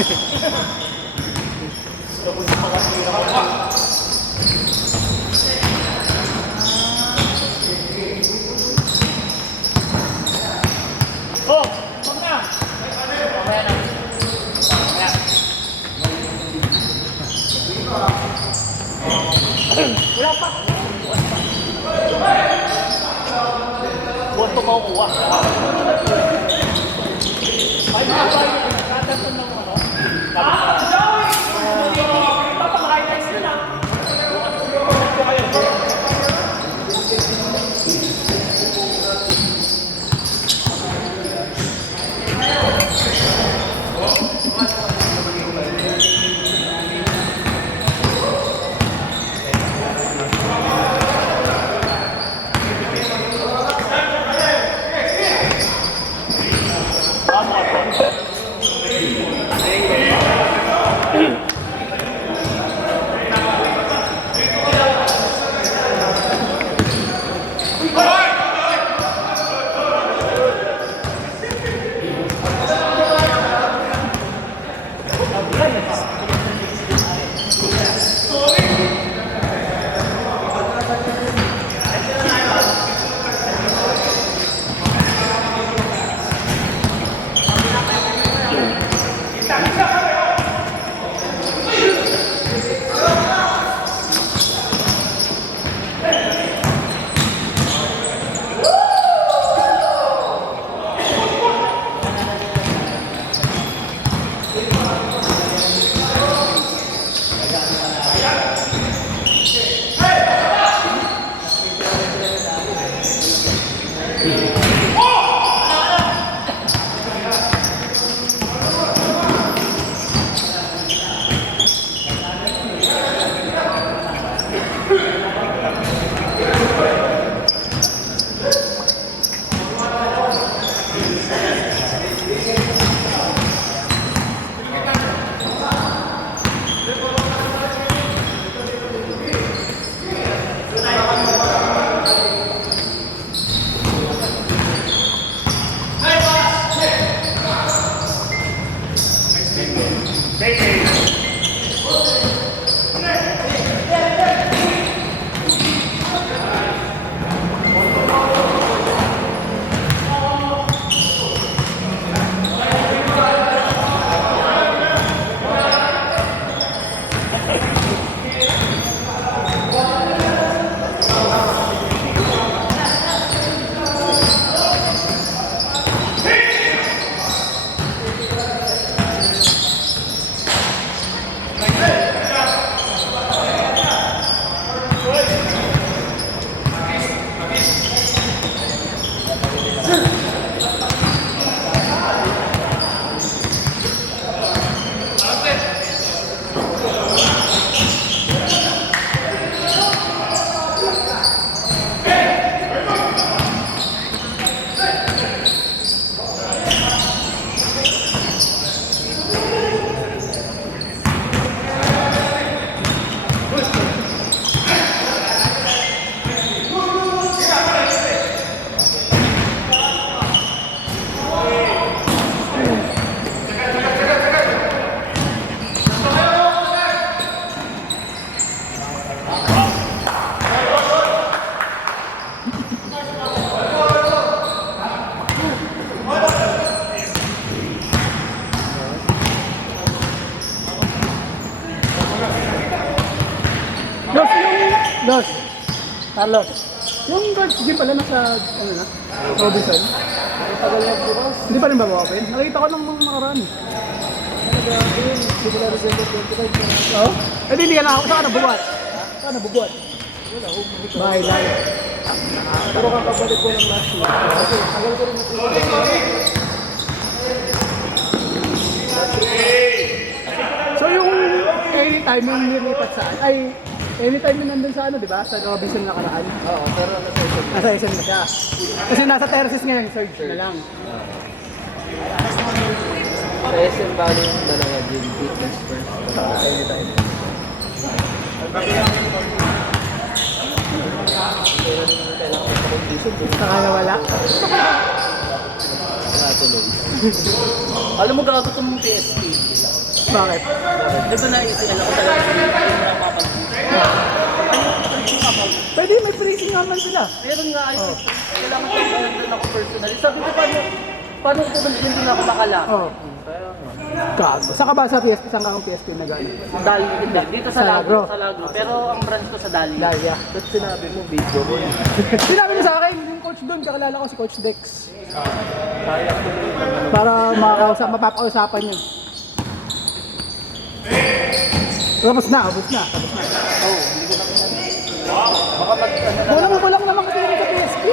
Oh, kom na. Mamaya na. Wala pa. Buwan pa makukuha. Ay, nakatasan ng ano? Papang-highlights na lang. Dos. Carlos. Yung guards game pala nasa, ano na? Robinson. Tagal na bukas. Hindi pa rin ba open? Nakita ko ng mga nakaraan. Simula December 25. Oo? Eh di na ako. Saan ka nabubuhat? Saan nabubuhat? Wala, humigit. Bahay lang. Pero kakabalik ko ng last year. Kasi tagal ko rin So yung anytime yung nilipat saan, ay anytime yung nandun sa ano, di ba? Sa Robinson nakaraan. Oo, pero Nasa SM na siya. Kasi nasa terraces ngayon, Surge na lang. sa SM Valley yung dalawa din, fitness first. Anytime. Saka nawala. Wala tuloy. Alam mo gago itong PSP. Bakit? Di ba naisip ako talaga hindi mo lang mapag-usap. Pwede, may freezing naman sila. Meron nga ayun. Kailangan ko doon ako personally. Sabi ko paano ko hindi na ako makalak? Oo. Kaso. Saan ka ba sa PSP? Saan ka ang PSP na gano'n? Dali, hindi. Dito Sa sa Lagro. Lagro. Sa Lagro. Pero ang branch ko sa Dali. Dahlia. Ba't sinabi mo video ko yun? Sinabi niya sa akin, yung coach doon, kakilala ko si Coach Dex. Kaya ko yun. Para mapapausapan niyo. Tapos na. Oo, hindi ko na baka Kulang naman kasi yun sa PSP.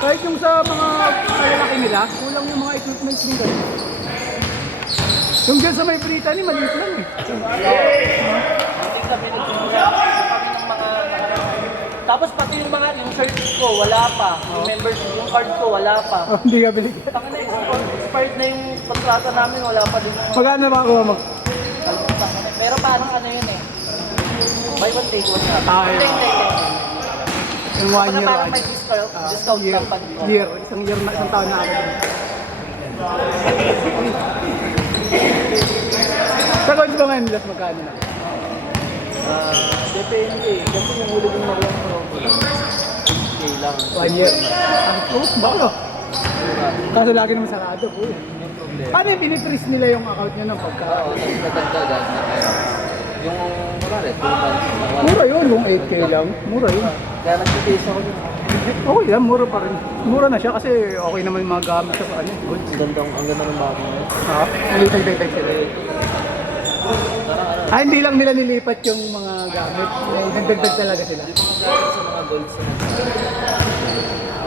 Kahit yung sa mga kalalaki nila, kulang yung mga equipments din ganun. Yung dyan sa may Brittany, maliit lang eh. hindi kami nagsimula. Kami ng mga tapos pati yung mga yung shirt ko, wala pa. Yung membership, yung card ko, wala pa. Oh, hindi ka binigyan. Taka na, expired na yung kontrata namin, wala pa din yung Magkano na makakuha mo? pero parang ano yun eh. Buy one take one na. Ah, yun. Hindi. Yung 1 year. Parang may discount Year. lang pag Isang taon na ako. Sa coach ba ngayon, last magkano na? Depende eh. Kasi yung huli kong nakuha ko okay lang. 1 year. Baka. Kaso lagi naman sarado po eh. Paano yung pinitris nila yung account nyo nung pagka? Oo, tapos nadagdagan na kayo. Yung kunwari, 2 months na wala. Mura yun, yung 8K lang. Mura yun. Kaya nag-taste ako yun. Okay lang, mura pa rin. Mura na siya kasi okay naman yung mga gamit sa ano. Goods. Ang ganda ng bago na yun. Ha? Nilitag-tag sila. Parang ano, Hindi lang nila nilipat yung mga gamit. Nagdagdag talaga sila. sa mga golds na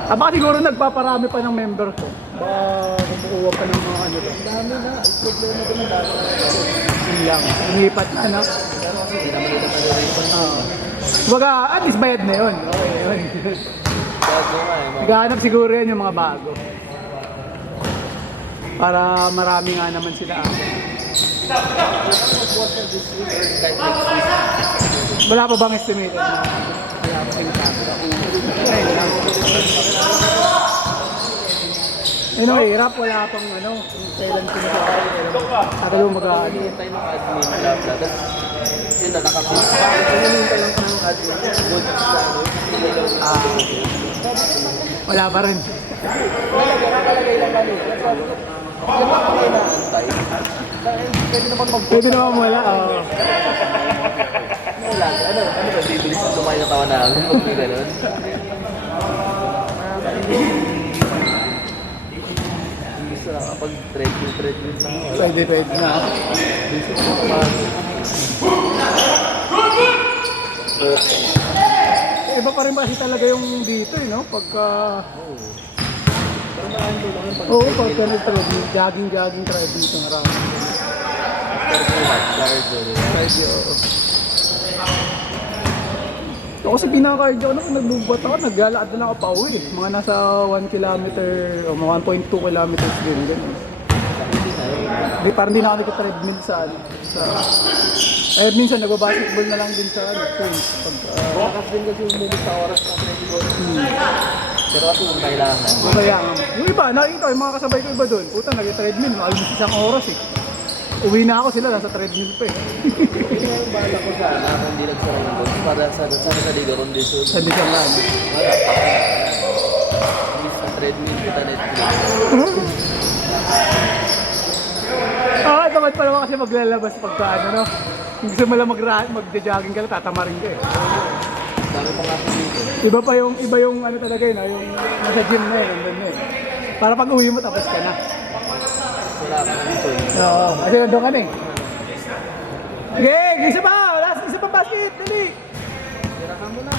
Baka siguro nagpaparami pa ng member ko. Baka kumukuha pa ng mga ano. dami na. Problema ko na dami. Yun lang. Nilipat na, ano? Pero kasi hindi naman nila nalilipan. Baga, at least bayad na yun. Okay, yun. Bago nga eh. Naghahanap siguro yan yung mga bago. Para marami nga naman sila. Wala pa bang estimated na? Wala pa sinasabi. Ayun lang. Anyway, hirap, wala pang ano, kung kailan sinasabi. Tagal mo mag-ano. Hinihintay ng admin lab na. Tapos sila nakapis. Hinihintay lang ng admin. Goods na. Wala pa rin. Nakalagay lang kami. Yan lang kami inaantay. Pwede naman Pwede naman wala. Oo. wala. Ano ba? Bibilis na tumayo na tawa namin. Huwag may ganun. Gusto na kapag treadmill na. Wala. Pwede na. Gusto ko makapag. Iba pa rin ba kasi talaga yung dito eh, no? Pagka... Pero maraming tulong yung pag Oo, pagka nag-treadmill, jogging treadmill ito na raw. Cardio. Ito kasi pinaka-cardio ko na kung nagbubuhat ako, naglalakad na lang ako pa uwi. Mga nasa 1 kilometer o mga 1.2 kilometers din. Ganun. Di, parang di na ako nag-treadmill sa ano. Eh, minsan nagbabasketball na lang din sa ano. Bakas din kasi yung minute sa oras na treadmill. Pero kasi yung kailangan. Kaya, yung iba, nakikita ko, yung mga kasabay ko iba doon. Puta, nag-treadmill, almost isang oras eh. Uwi na ako sila, nasa treadmill pa eh. Hindi nga yung bala ko sana kung hindi nagsara ng doon. Para sa Liga Rondeson. Sa December lang. Wala pa. Hindi sa treadmill kita Netflix. Tamad pa naman kasi maglalabas pagka ano, no? Kung gusto mo lang mag-jogging ka lang, tatamarin ka eh. Dami pa nga sa dito. Iba yung ano talaga yun, yung nasa gym na yun, nandun na yun. Para pag uwi mo, tapos ka na. Wala ka na dito eh. Oo, kasi nandun ka na eh. Sige, isa pa! Wala, isa pa basket! Dali! Tirahan mo na.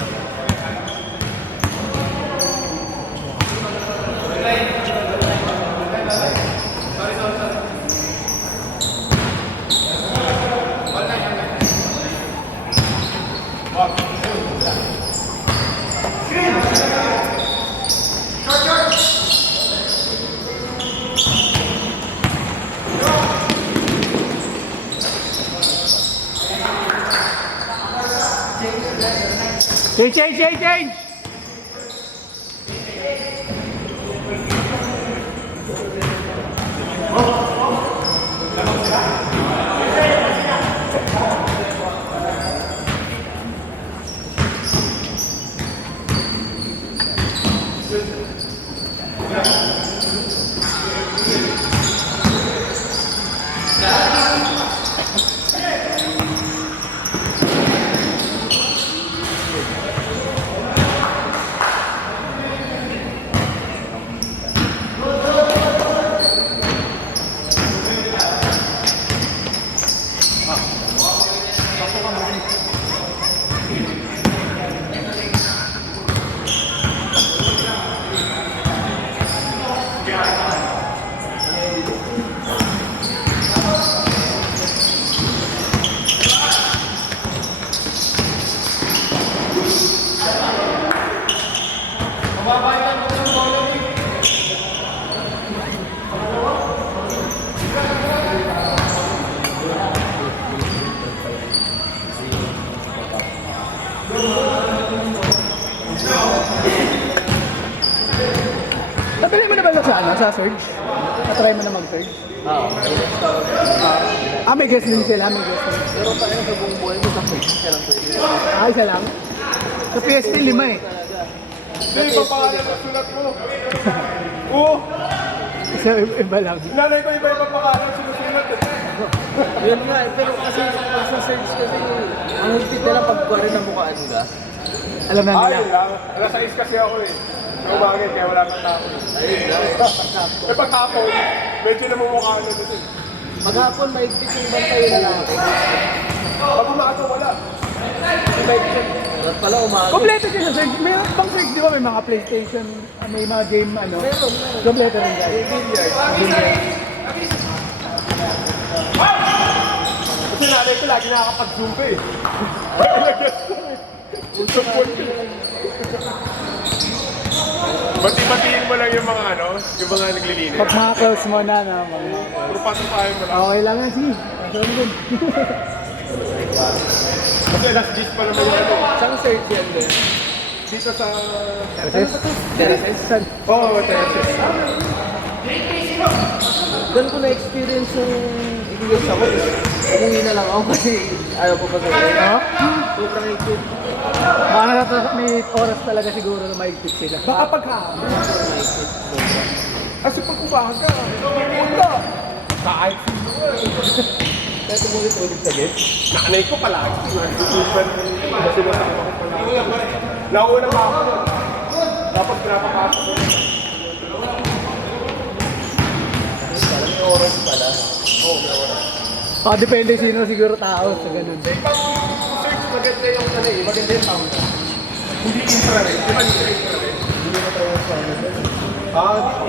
Change! Natry mo na ba sa ano, sa Surge? Natry mo na mag-Surge? May guest din sila, may guest din. Pero pa rin sa buong buhay mo, sa Facebook siya lang pwede. Isa lang? Sa PSP, 5 eh. Hindi pa pangalan ng sulat mo. Oo. Isa, iba lang. Nanay ko iba-iba pangalan sinusulat eh. Yun nga, pero kasi sa search kasi, ang higpit nila pag kuwari na mukhaan ka. Alam na nila. Ayun lang. Alas 6 kasi ako eh. So bakit? Kaya wala kang tao. Ayun lang. Eh pagkapon, medyo namumukha na doon eh. Maghapon, mahigpit yung bantay na lalaki. Pag umaga, wala. At pala umaga. Kompleto din sa Surge. May pang Surge, di ba? May mga PlayStation, may mga game, ano. Meron. Kompleto rin guys. Kasi nanay ko lagi nakakapag-zoom pa eh. Bati-batiin mo lang yung mga ano, yung mga naglilinis. Pag mga close mo na, na mga... Puro patupayan mo lang. Okay lang yan, sige. Masarap din. Kasi last gist pa naman yung ano. Saan search yan din? Dito sa... Saan? Oo, oh, Tereses. Doon ko na-experience yung igigis ako. Umuwi na lang ako kasi ayaw ko pa sa Oh? sobrang higpit. Baka may oras talaga siguro na maigpit sila. Baka pagkahapon. Sobrang higpit. Sobra. Kasi pag umaga, wala. Kahit Kaya tumulit-ulit sa guest. nanay ko palagi. Kasi nasama ko palagi. Nauna pa ako. Dapat pinapakasok ko. May oras pala. Oo, may oras. Depende sino siguro tao sa ganun. Pag search, maganda yung ano eh, maganda yung sound. Hindi infrared. Di ba hindi infrared? Hindi na tayo sa ano.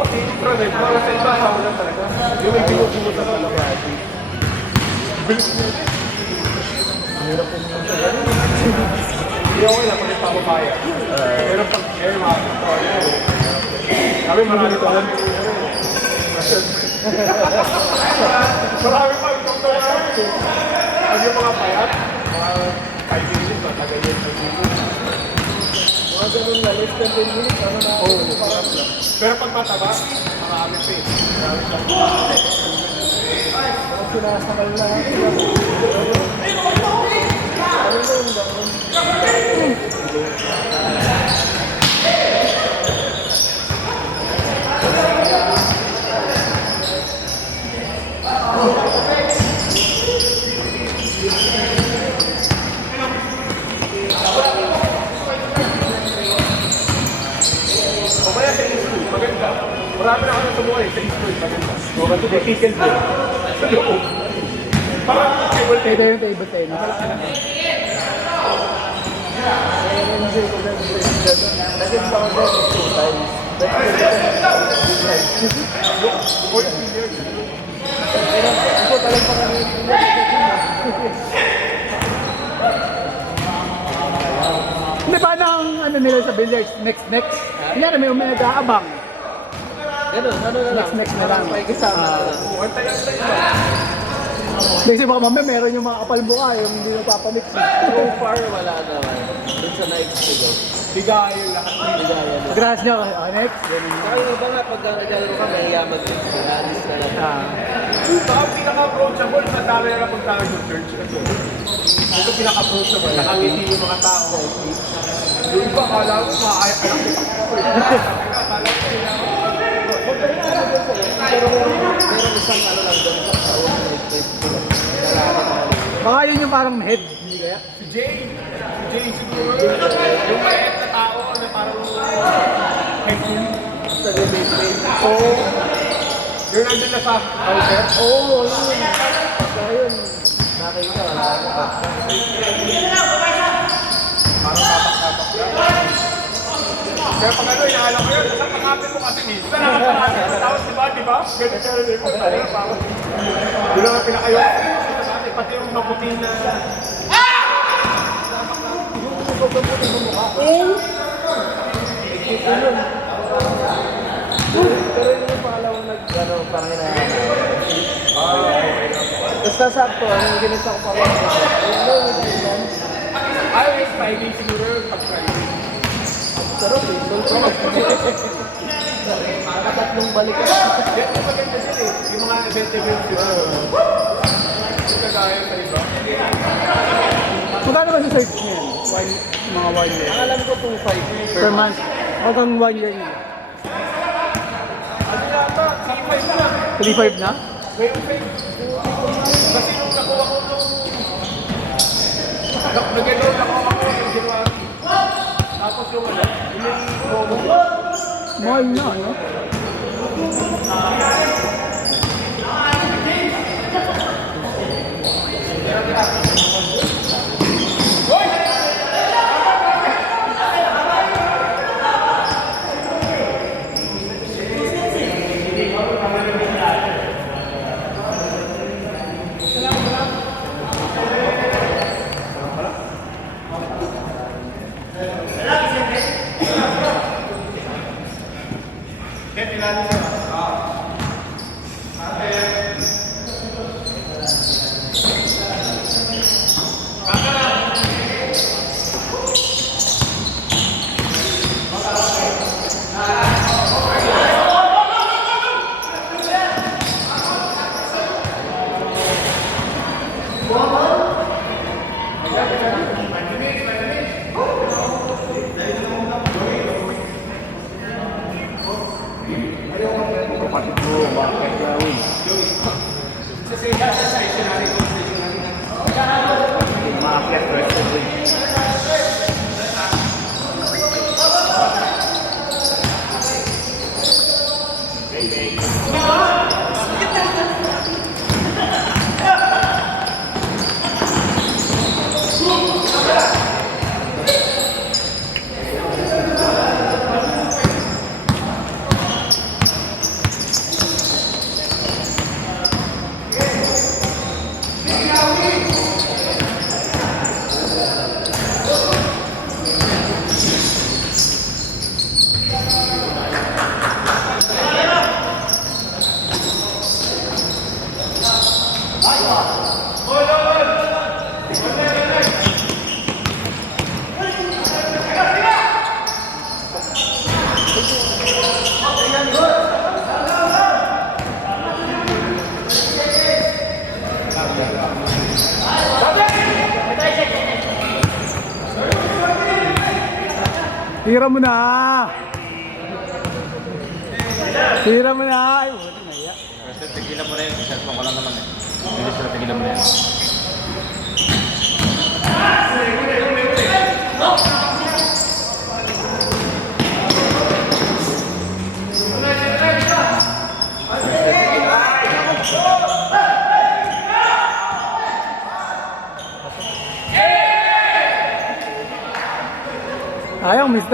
Pag infrared, para sa iba sound lang talaga. Yung may binubunod na talaga. Bilis mo. Hirap po naman sa ganun. Hindi okay lang pag ipapapaya. Pero pag airlock, kami marami pa lang. Marami pa yung doktor namin eh. Pag yung mga payat, mga 5 minutes, matagal yun sa dito. Mga ganun na, less than 10 minutes, ano na. Oo, parang lang. Pero pag mataba, marami pa eh. Marami pa. Parang sinasakal na. Ano na yung ganun? O kaya sa Eastwood, maganda. Marami na ako na tumuhay sa Eastwood, maganda. O kasi may pickle din. Sa loob. Parang table Ito yung table tennis. Enjoy ko na yung ganun. Naging pa ako dyan 2 times. Oy, billiard. Ako talagang pa kami Hindi pa ang ano nila sa billiards, next. Kanya may nag-aabang. Ganun, ano na lang. Next na lang. May kasama na lang. Antay-antay ba? Kasi baka mamaya meron yung mga kapalbuka, yung hindi nagpapamix. So far, wala naman. Dun sa nights to go. Bigay yung lahat. Bigaya na. Grass nyo, next. Ganun. Saka yung iba nga, pag naglalaro ka, mahiya mag-list. Alis ka lang. Baka pinaka-approachable sa dami na pagtawag yung church. Ito pinaka-approachable. Nakangiti yung mga tao. Yung iba, kala ko makakaya ka lang. Pero meron isang ano lang doon sa taon. Baka yun yung parang head. Hindi kaya? Si Jay. Si Jay siguro. Yung maliit na tao na parang heading. Sa debate. Oo. Yung nandun na sa culture. Oo, yun. Pagka yun, nakita ka, wala ka. Parang tapak-tapak lang. Kaya pag ano, inaalam ko yun, sa pangapin mo kasi minsan, nakapangapin mo, tapos diba? Ganun siya rin mo, di ba pinakayo? Pati yung maputi na... Yung puti mo mukha. Ito yun. Pero yung pangalaw nag-ano, parang tapos nasakto, anong ganito ko pa rin. Ay, it's Friday siguro, pag Friday. Sarap eh, nakatatlong balik ka. Yan yung maganda din eh, yung mga event-event yun. Yung kagaya sa iba. Magkano ba sa search niya? Mga 1 year. Ang alam ko 2.5 Per month. Hanggang 1 year niya. Ano yata, 3.5 na. 3.5 na? Ngayon, kasi nung nakuha ko nung... Nag-enroll ako yung January. Tapos yung ano, yung promo. Mahal na, ano? Kapatid ko, bakit gawin? Maakyat rest of the week. Tira mo na! Tira mo na! Ay, wala na iya. Basta tigilan mo na yun. Cellphone ko lang naman eh. Bilis na tigilan mo na yun. Ayaw, mister.